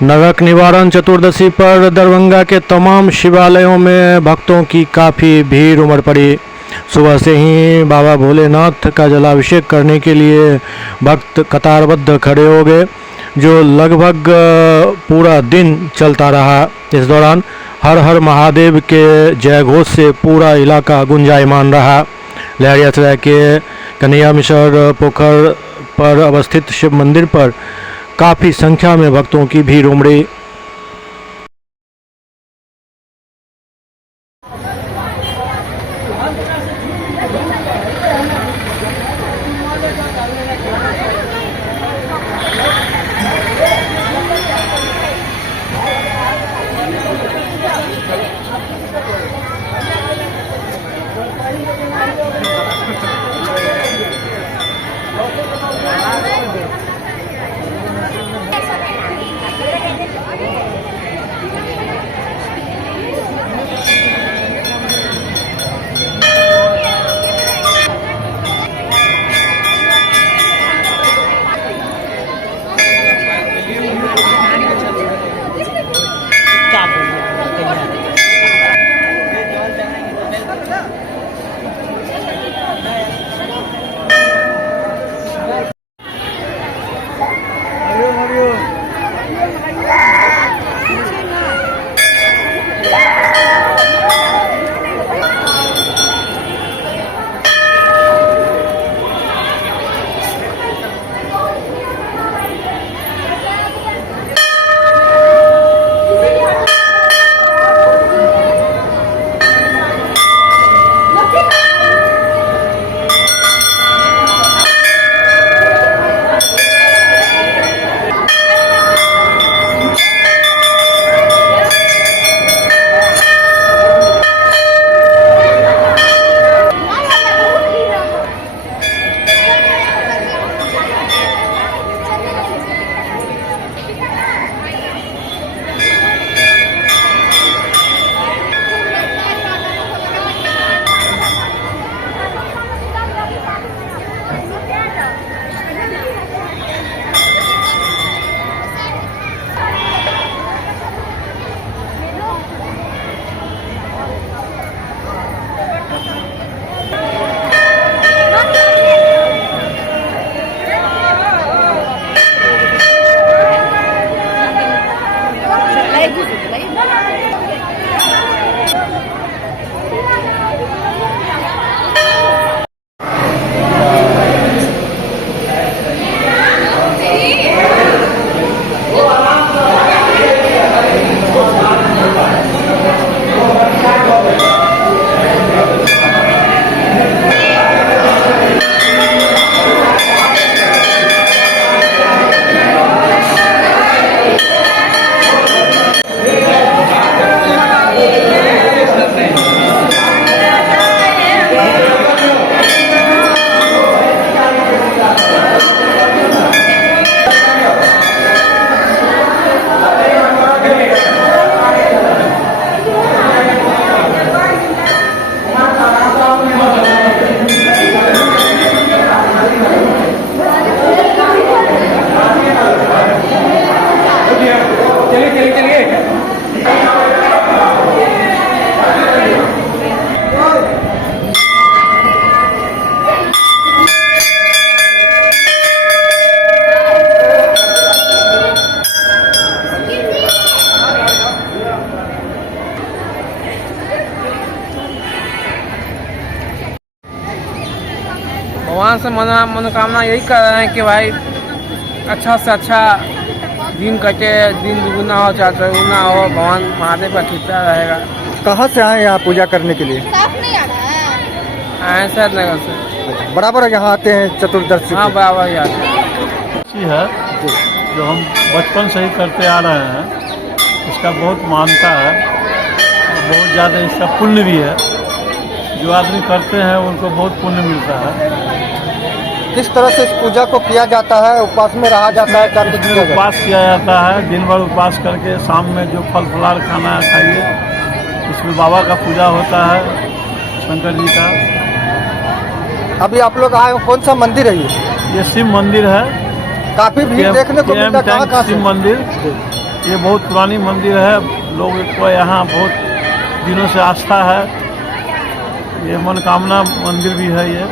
नरक निवारण चतुर्दशी पर दरभंगा के तमाम शिवालयों में भक्तों की काफ़ी भीड़ उमड़ पड़ी। सुबह से ही बाबा भोलेनाथ का जलाभिषेक करने के लिए भक्त कतारबद्ध खड़े हो गए, जो लगभग पूरा दिन चलता रहा। इस दौरान हर हर महादेव के जय घोष से पूरा इलाका गुंजायमान रहा। लहरियासराय के कन्हैया मिसर पोखर पर अवस्थित शिव मंदिर पर काफ़ी संख्या में भक्तों की भीड़ उमड़ी। भगवान से मनोकामना यही कर रहे हैं कि भाई अच्छा से अच्छा दिन कटे, दिन दुगुना हो चाहे चौगुना हो, भगवान महादेव का कृपा रहेगा। कहाँ से आए यहाँ पूजा करने के लिए? आए सर नगर से। बराबर यहाँ आते हैं चतुर्दशी? हाँ बराबर ही आते हैं। है जो हम बचपन से ही करते आ रहे हैं, इसका बहुत मान्यता है और बहुत ज़्यादा इसका पुण्य भी है। जो आदमी करते हैं उनको बहुत पुण्य मिलता है। किस तरह से इस पूजा को किया जाता है? उपवास में रहा जाता है? उपवास किया जाता है, दिन भर उपवास करके शाम में जो फल फलार खाना है खाइए। इसमें बाबा का पूजा होता है, शंकर जी का। अभी आप लोग आए, कौन सा मंदिर है ये? ये शिव मंदिर है। काफी भीड़ देखने को मिलता है। कहाँ शिव मंदिर ये बहुत पुरानी मंदिर है, लोग को यहाँ बहुत दिनों से आस्था है। ये मनोकामना मंदिर भी है ये।